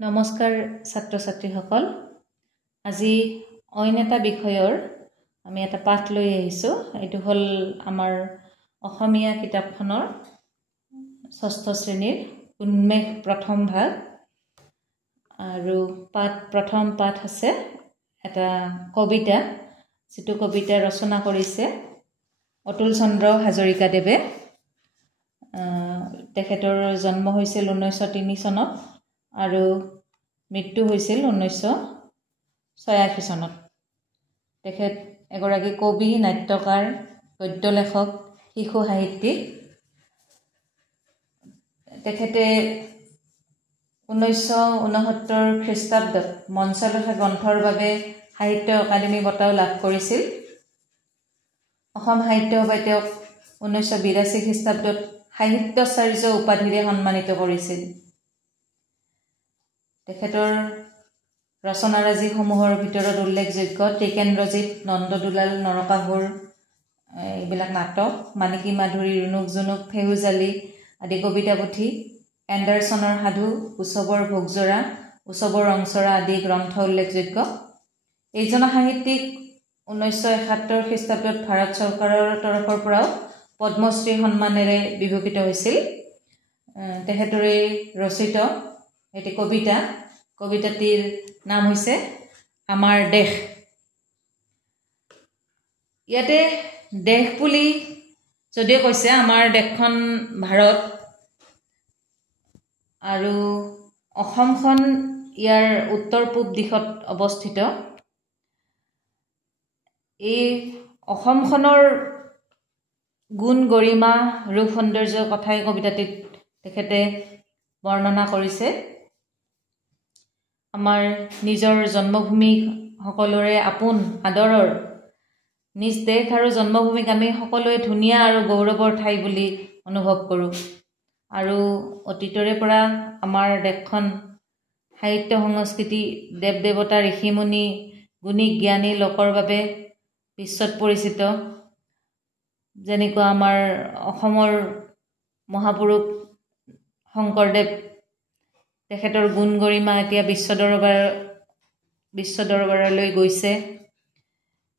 নমস্কাৰ ছাত্ৰ ছাত্ৰীসকল আজি অইন এটা বিষয়ৰ আমি এটা পাঠ লৈ আহিছো এটো হল আমাৰ অসমীয়া কিতাপখনৰ ষষ্ঠ শ্ৰেণীৰ উন্মেষ প্ৰথম ভাগ আৰু প্ৰথম পাঠ আছে এটা কবিতা যেটো কবিতা ৰচনা কৰিছে অতুল চন্দ্ৰ হাজৰিকা দেৱে তেখেতৰ জন্ম হৈছিল 1903 চনত আৰু মৃত্যু হৈছিল 1986 চনত তেখেত এগৰাকী কবি নাট্যকাৰ গদ্য লেখক শিশু সাহিত্যিক তেখেতে 1969 খ্ৰীষ্টাব্দত মঞ্চলেখা গ্ৰন্থৰ বাবে সাহিত্য একাডেমী বঁটাও লাভ কৰিছিল অসম সাহিত্য সভাই তেওঁক 1982 খ্ৰীষ্টাব্দত সাহিত্যাচাৰ্য উপাধিৰে সন্মানিত কৰিছিল তেখেতৰ ৰচনাৰাজি সমূহৰ ভিতৰত উল্লেখযোগ্য ত্ৰিকেন্দ্ৰজিৎ নন্দদুলাল নৰকাসুৰ এইবিলাক নাটক মানিকী মাধুৰী ৰুনুক জুনুক ফেহুজালি আদি কবিতা পুথি এণ্ডাৰছনৰ সাধু উৎসৱৰ ভোগজৰা উৎসৱৰ ৰংচৰা আদি গ্ৰন্থ উল্লেখযোগ্য এইজন সাহিত্যিক 1971 খ্ৰীষ্টাব্দত ভাৰত চৰকাৰৰ তৰফৰ পৰা পদ্মশ্ৰী সন্মানেৰে বিভূষিত হৈছিল তেখেতৰ ৰচিত এটি কবিতাটিৰ নাম হৈছে আমাৰ দেশ ইয়াতে দেশ বুলি যদিও কৈছে আমাৰ দেশখন ভাৰত আৰু অসমখন ইয়াৰ উত্তৰ পূব দিশত অৱস্থিত এই অসমখনৰ গুণ গৰিমা ৰূপ সৌন্দৰ্যৰ কথাই কবিতাটিত তেখেতে বৰ্ণনা কৰিছে আমাৰ নিজৰ জন্মভূমি সকলোৰে আপোন আদৰৰ নিজ দেশ আৰু জন্মভূমিক আমি সকলোৱে ধুনীয়া আৰু গৌৰৱৰ ঠাই বুলি অনুভৱ কৰোঁ আৰু অতীতৰে পৰা আমাৰ দেশখন সাহিত্য সংস্কৃতি দেৱ দেৱতা ঋষিমুনি গুণী জ্ঞানী লোকৰ বাবে বিশ্বত পৰিচিত যেনেকুৱা আমাৰ অসমৰ মহাপুৰুষ শংকৰদেৱ তেখেতৰ গুণ গৰিমা এতিয়া বিশ্ব দৰবাৰলৈ গৈছে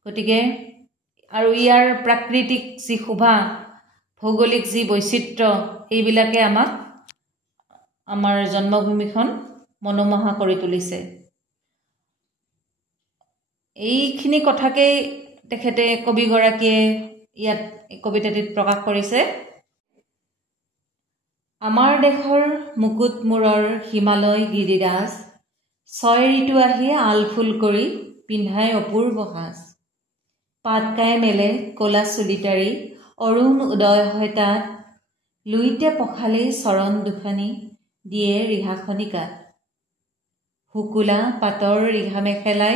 গতিকে আৰু ইয়াৰ প্ৰাকৃতিক যি শোভা ভৌগোলিক যি বৈচিত্ৰ্য এইবিলাকে আমাক আমাৰ জন্মভূমিখন মনোমোহা কৰি তুলিছে এইখিনি কথাকে তেখেতে কবিগৰাকীয়ে ইয়াত কবিতাটিত প্ৰকাশ কৰিছে আমাৰ দেশৰ মুকুট মূৰৰ হিমালয় গিৰিৰাজ ছয় ঋতু আহি আলফুল কৰি পিন্ধাই অপূৰ্ব সাজ পাতকাই মেলে কলা চুলিতাৰি অৰুণ উদয় হয় তাত লুইতে পখালে চৰণ দুখানি দিয়ে ৰিহাখনি গাত শুকুলা পাতৰ ৰিহা মেখেলাই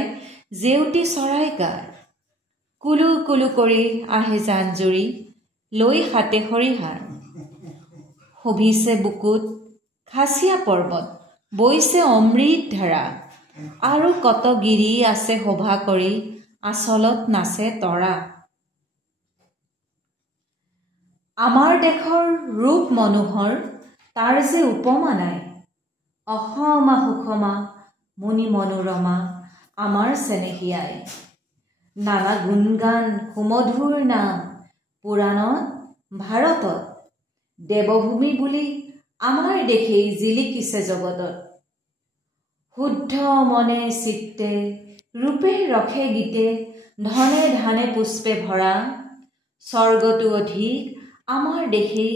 জেউতি চৰাই গাত কুলু কুলু কৰি আহে জানজুৰি লৈ হাতে সৰিহাৰ শোভিছে বুকুত খাচিয়া পৰ্বত বৈছে অমৃত ধাৰা আৰু কত গিৰি আছে শোভা কৰি আচলত নাচে তৰা আমাৰ দেশৰ ৰূপ মনোহৰ তাৰ যে উপমা নাই অসমা সুষমা মুনি মনোৰমা আমাৰ চেনেহীয়াই নানা গুণগান সুমধুৰ নাম পুৰাণত ভাৰতত দেৱভূমি বুলি আমাৰ দেশেই জিলিকিছে জগতত শুদ্ধ মনে চিত্তে ৰূপে ৰখে গীতে ধনে ধানে পুষ্পে ভৰা স্বৰ্গটো অধিক আমাৰ দেশেই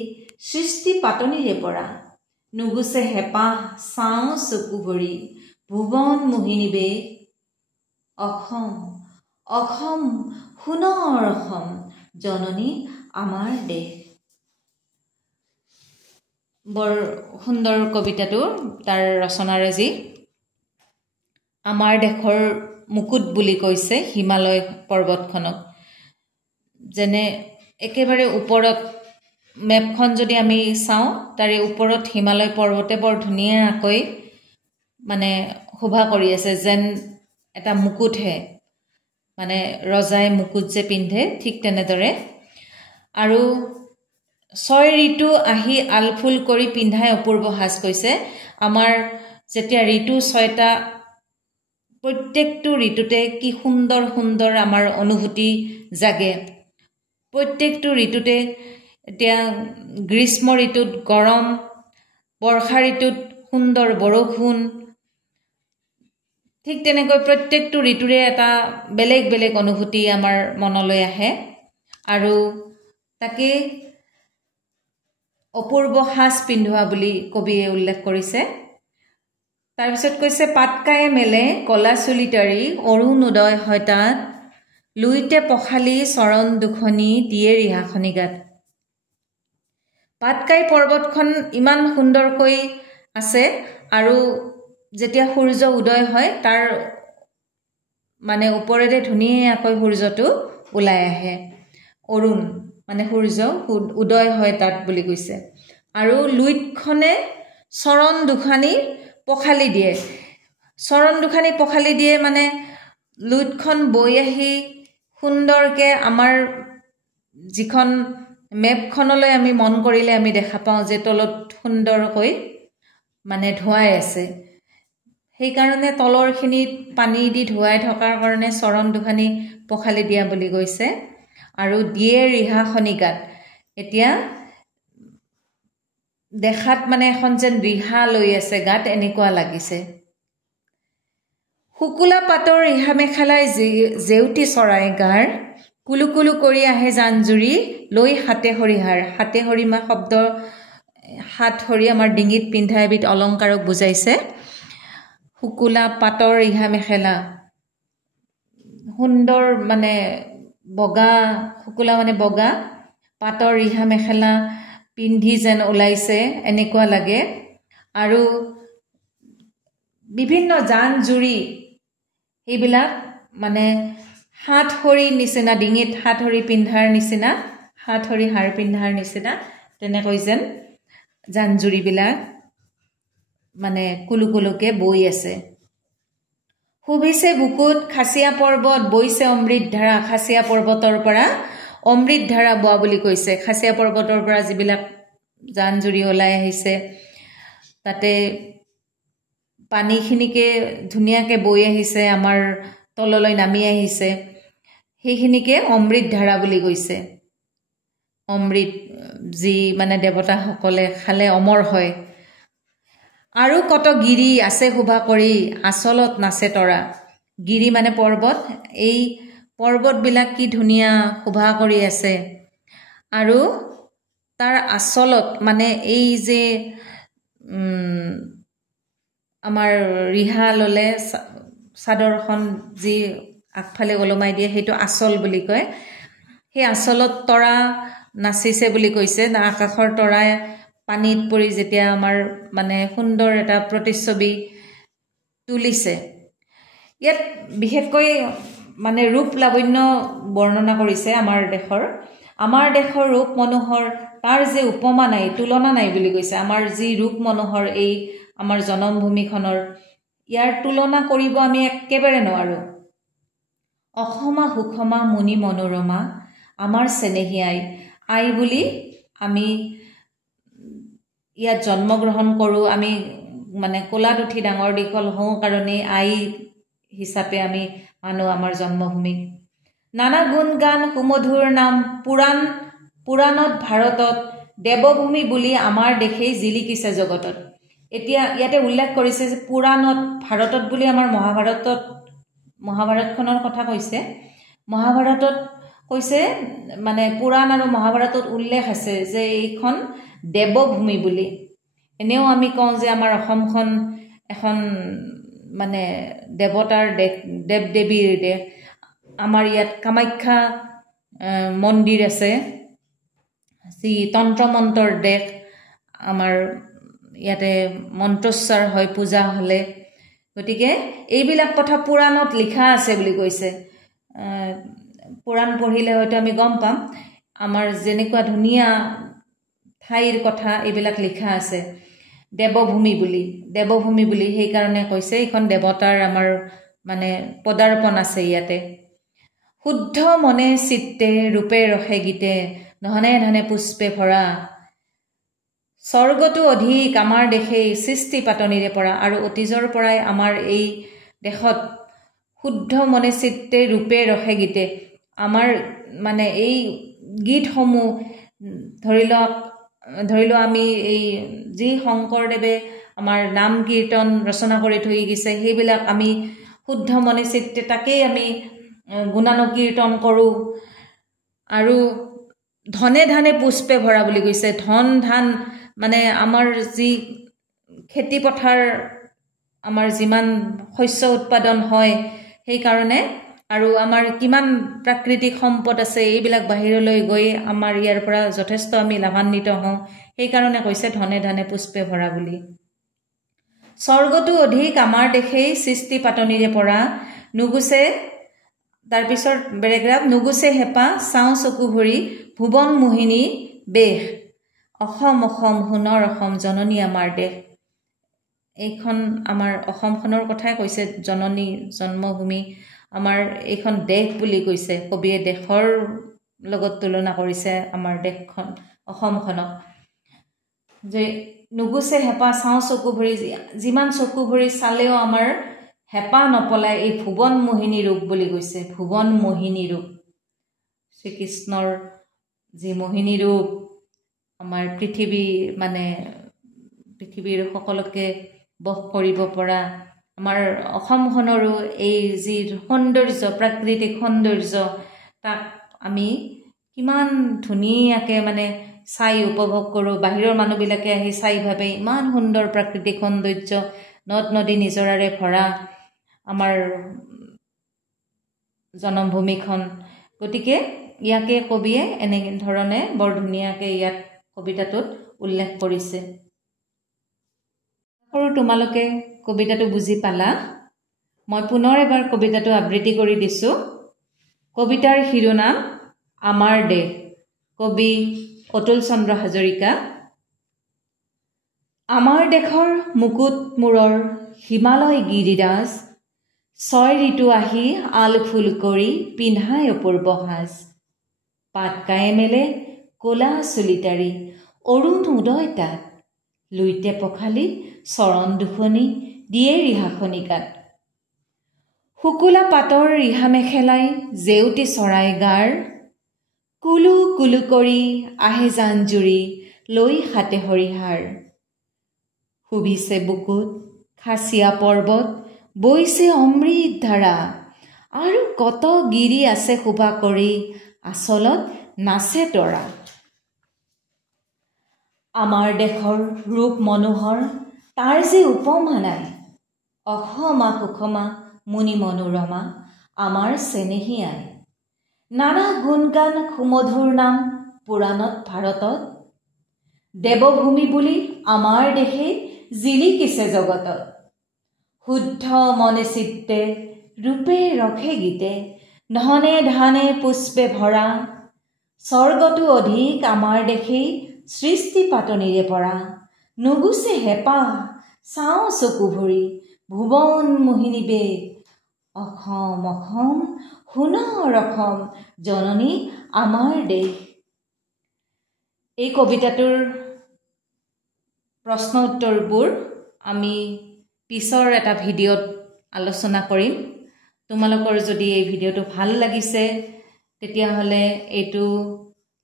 সৃষ্টি পাতনিৰে পৰা নুগুছে হেঁপাহ চাওঁ চকু ভৰি ভুৱন মোহিনী বেশ অসম অসম সোণৰ অসম জননী আমাৰ দেশ বৰ সুন্দৰ কবিতাটো তাৰ ৰচনাৰাজি আমাৰ দেশৰ মুকুট বুলি কৈছে হিমালয় পৰ্বতখনক যেনে একেবাৰে ওপৰত মেপখন যদি আমি চাওঁ তাৰে ওপৰত হিমালয় পৰ্বতে বৰ ধুনীয়াকৈ মানে শোভা কৰি আছে যেন এটা মুকুটহে মানে ৰজাই মুকুট যে পিন্ধে ঠিক তেনেদৰে আৰু ছয় ঋতু আহি আলফুল কৰি পিন্ধাই অপূৰ্ব সাজ কৈছে আমাৰ যেতিয়া ঋতু 6টা প্ৰত্যেকটো ঋতুতে কি সুন্দৰ সুন্দৰ আমাৰ অনুভূতি জাগে প্ৰত্যেকটো ঋতুতে এতিয়া গ্ৰীষ্ম ঋতুত গৰম বৰ্ষা ঋতুত সুন্দৰ বৰষুণ ঠিক তেনেকৈ প্ৰত্যেকটো ঋতুৰে এটা বেলেগ বেলেগ অনুভূতি আমাৰ মনলৈ আহে আৰু তাকে অপূৰ্ব সাজ পিন্ধোৱা বুলি কবিয়ে উল্লেখ কৰিছে তাৰপিছত কৈছে পাতকায়ে মেলে কলা চুলিতাৰি অৰুণোদয় হয় তাত লুইতে পখালি চৰণ দুখনি দিয়ে ৰিহাখনি গাত পাতকাই পৰ্বতখন ইমান সুন্দৰকৈ আছে আৰু যেতিয়া সূৰ্য উদয় হয় তাৰ মানে ওপৰেৰে ধুনীয়াকৈ সূৰ্যটো ওলাই আহে অৰুণ মানে সূৰ্য উদয় হয় তাত বুলি কৈছে আৰু লুইতখনে চৰণ দুখানি পখালি দিয়ে চৰণ দুখানি পখালি দিয়ে মানে লুইতখন বৈ আহি সুন্দৰকে আমাৰ যিখন মেপখনলৈ আমি মন কৰিলে আমি দেখা পাওঁ যে তলত সুন্দৰকৈ মানে ধুৱাই আছে সেইকাৰণে তলৰখিনিত পানী দি ধুৱাই থকাৰ কাৰণে চৰণ দুখানি পখালি দিয়া বুলি কৈছে আৰু দিয়ে ৰিহাখনি গাত এতিয়া দেখাত মানে এখন যেন ৰিহা লৈ আছে গাত এনেকুৱা লাগিছে শুকুলা পাতৰ ৰিহা মেখেলাই জেউতি চৰাই গাৰ কুলু কুলু কৰি আহে জানজুৰি লৈ হাতে হৰিমা শব্দ হাত হৰি আমাৰ ডিঙিত পিন্ধা এবিধ অলংকাৰক বুজাইছে শুকুলা পাতৰ ৰিহা মেখেলা সুন্দৰ মানে বগা শুকুলা মানে বগা পাতৰ ৰিহা মেখেলা পিন্ধি যেন ওলাইছে এনেকুৱা লাগে আৰু বিভিন্ন জান জুৰি এইবিলাক মানে হাত হৰি নিচিনা ডিঙিত হাত হৰি পিন্ধাৰ নিচিনা হাত হৰি হাৰ পিন্ধাৰ নিচিনা তেনেকৈ যেন জান জুৰিবিলাক মানে কুলু কুলুকে বৈ আছে শুভিছে বুকুত খাচিয়া পৰ্বত বৈছে অমৃত ধাৰা খাচিয়া পৰ্বতৰ পৰা অমৃত ধাৰা বৱা বুলি কৈছে খাচিয়া পৰ্বতৰ পৰা যিবিলাক জান জুৰি ওলাই আহিছে তাতে পানীখিনিকে ধুনীয়াকৈ বৈ আহিছে আমাৰ তললৈ নামি আহিছে সেইখিনিকে অমৃত ধাৰা বুলি কৈছে অমৃত যি মানে দেৱতাসকলে খালে অমৰ হয় আৰু কত গিৰি আছে শোভা কৰি আচলত নাচে তৰা গিৰি মানে পৰ্বত এই পৰ্বতবিলাক কি ধুনীয়া শোভা কৰি আছে আৰু তাৰ আচলত মানে এই যে আমাৰ ৰিহা ললে চাদৰখন যি আগফালে ওলমাই দিয়ে সেইটো আচল বুলি কয় সেই আচলত তৰা নাচিছে বুলি কৈছে আকাশৰ তৰাই পানীত পৰি যেতিয়া আমাৰ মানে সুন্দৰ এটা প্ৰতিচ্ছবি তুলিছে ইয়াত বিশেষকৈ মানে ৰূপ লাৱণ্য বৰ্ণনা কৰিছে আমাৰ দেশৰ ৰূপ মনোহৰ তাৰ যে উপমা নাই তুলনা নাই বুলি কৈছে আমাৰ যি ৰূপ মনোহৰ এই আমাৰ জনমভূমিখনৰ ইয়াৰ তুলনা কৰিব আমি একেবাৰে নোৱাৰো অসমা সুখমা মুনি মনোৰমা আমাৰ চেনেহী আই বুলি আমি ইয়াত জন্মগ্ৰহণ কৰোঁ আমি মানে কোলাত উঠি ডাঙৰ দীঘল হওঁ কাৰণে আই হিচাপে আমি মানো আমাৰ জন্মভূমিক নানা গুণ গান সুমধুৰ নাম পুৰাণত ভাৰতত দেৱভূমি বুলি আমাৰ দেশেই জিলিকিছে জগতত এতিয়া ইয়াতে উল্লেখ কৰিছে যে পুৰাণত ভাৰতত বুলি আমাৰ মহাভাৰতখনৰ কথা কৈছে মহাভাৰতত কৈছে মানে পুৰাণ আৰু মহাভাৰতত উল্লেখ আছে যে এইখন দেৱভূমি বুলি এনেও আমি কওঁ যে আমাৰ অসমখন এখন মানে দেৱতাৰ দেশ দেৱ দেৱীৰ দেশ আমাৰ ইয়াত কামাখ্যা মন্দিৰ আছে যি তন্ত্ৰ মন্ত্ৰৰ দেশ আমাৰ ইয়াতে মন্ত্ৰোচ্চাৰ হয় পূজা হলে গতিকে এইবিলাক কথা পুৰাণত লিখা আছে বুলি কৈছে পুৰাণ পঢ়িলে হয়তো আমি গম পাম আমাৰ যেনেকুৱা ধুনীয়া ঠাইৰ কথা এইবিলাক লিখা আছে দেৱভূমি বুলি সেইকাৰণে কৈছে এইখন দেৱতাৰ আমাৰ মানে পদাৰ্পণ আছে ইয়াতে শুদ্ধ মনে চিত্তে ৰূপে ৰসে গীতে নহনে ধনে পুষ্পে ভৰা স্বৰ্গটো অধিক আমাৰ দেশেই সৃষ্টি পাতনিৰে পৰা আৰু অতীজৰ পৰাই আমাৰ এই দেশত শুদ্ধ মনে চিত্তে ৰূপে ৰসে গীতে আমাৰ মানে এই গীতসমূহ ধৰি লওক আমি এই যি শংকৰদেৱে আমাৰ নাম কীৰ্তন ৰচনা কৰি থৈ গৈছে সেইবিলাক আমি শুদ্ধ মনে চিত্তে তাকেই আমি গুণানুকীৰ্তন কৰোঁ আৰু ধনে ধানে পুষ্পে ভৰা বুলি কৈছে ধন ধান মানে আমাৰ যি খেতি পথাৰ আমাৰ যিমান শস্য উৎপাদন হয় সেই কাৰণে আৰু আমাৰ কিমান প্ৰাকৃতিক সম্পদ আছে এইবিলাক বাহিৰলৈ গৈ আমাৰ ইয়াৰ পৰা যথেষ্ট আমি লাভান্বিত হওঁ সেইকাৰণে কৈছে ধনে ধানে পুষ্পে ভৰা বুলি স্বৰ্গটো অধিক আমাৰ দেশেই সৃষ্টি পাতনিৰে পৰা নুগুছে তাৰপিছত পেৰেগ্ৰাফ নুগুছে হেপা চাওঁ চকু ভৰি ভুৱন মোহিনী বেশ অসম অসম সোণৰ অসম জননী আমাৰ দেশ এইখন আমাৰ অসমখনৰ কথাই কৈছে জননী জন্মভূমি আমাৰ এইখন দেশ বুলি কৈছে কবিয়ে দেশৰ লগত তুলনা কৰিছে আমাৰ দেশখন অসমখনক যে নুগুছে হেপা চাওঁ চকু ভৰি যিমান চকু ভৰি চালেও আমাৰ হেপা নপলাই এই ভুৱন মোহিনী ৰূপ বুলি কৈছে ভুৱন মোহিনী ৰূপ শ্ৰীকৃষ্ণৰ যি মোহিনী ৰূপ আমাৰ পৃথিৱীৰ সকলোকে বশ কৰিব পৰা আমাৰ অসমখনৰো এই যি সৌন্দৰ্য প্ৰাকৃতিক সৌন্দৰ্য তাক আমি কিমান ধুনীয়াকৈ মানে চাই উপভোগ কৰোঁ বাহিৰৰ মানুহবিলাকে আহি চাই ভাবে ইমান সুন্দৰ প্ৰাকৃতিক সৌন্দৰ্য নদ নদী নিজৰাৰে ভৰা আমাৰ জন্মভূমিখন গতিকে ইয়াকে কবিয়ে এনেধৰণে বৰ ধুনীয়াকৈ ইয়াত কবিতাটোত উল্লেখ কৰিছে আৰু তোমালোকে কবিতাটো বুজি পালা মই পুনৰ এবাৰ কবিতাটো আবৃত্তি কৰি দিছোঁ কবিতাৰ শিৰোনাম আমাৰ দেশ কবি অতুল চন্দ্ৰ হাজৰিকা আমাৰ দেশৰ মুকুট মূৰৰ হিমালয় গিৰিৰাজ ছয় ঋতু আহি আল ফুল কৰি পিন্ধাই অপূৰ্ব সাজ পাত কায়ে মেলে ক'লা চুলিতাৰি অৰুণ উদয় তাত লুইতে পখালি চৰণ দুখনি দিয়ে ৰিহাখনিকাত শুকুলা পাতৰ ৰিহা মেখেলাই জেউতি চৰাই গাৰ কুলু কুলু কৰি আহে জানজুৰি লৈ হাতে হৰিহাৰ শুভিছে বুকুত খাচিয়া পৰ্বত বৈছে অমৃত ধাৰা আৰু কত গিৰি আছে শোভা কৰি আচলত নাচে তৰা আমাৰ দেশৰ ৰূপ মনোহৰ তাৰ যে উপমা নাই অসমা সুষমা মুনি মনোৰমা আমাৰ চেনেহী আই নানা গুণগান সুমধুৰ নাম পুৰাণত ভাৰতত দেৱভূমি বুলি আমাৰ দেশে জিলিকিছে জগতত শুদ্ধ মনে চিত্তে ৰূপে ৰখে গীতে ধনে ধানে পুষ্পে ভৰা স্বৰ্গটো অধিক আমাৰ দেশেই সৃষ্টি পাতনিৰে পৰা নুগুছে হেপা চাওঁ চকু ভৰি ভুৱন মোহিনী বেশ অসম অসম সোণৰ অসম জননী আমাৰ দেশ এই কবিতাটোৰ প্ৰশ্ন উত্তৰবোৰ আমি পিছৰ এটা ভিডিঅ'ত আলোচনা কৰিম তোমালোকৰ যদি এই ভিডিঅ'টো ভাল লাগিছে তেতিয়াহ'লে এইটো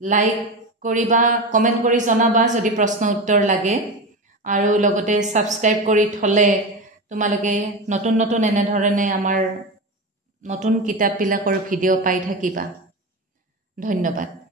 লাইক কৰিবা কমেণ্ট কৰি জনাবা যদি প্ৰশ্ন উত্তৰ লাগে আৰু লগতে সাবস্ক্ৰাইব কৰি থলে তোমালোকে নতুন নতুন এনেধৰণে আমাৰ নতুন কিতাপবিলাকৰ ভিডিঅ' পাই থাকিবা ধন্যবাদ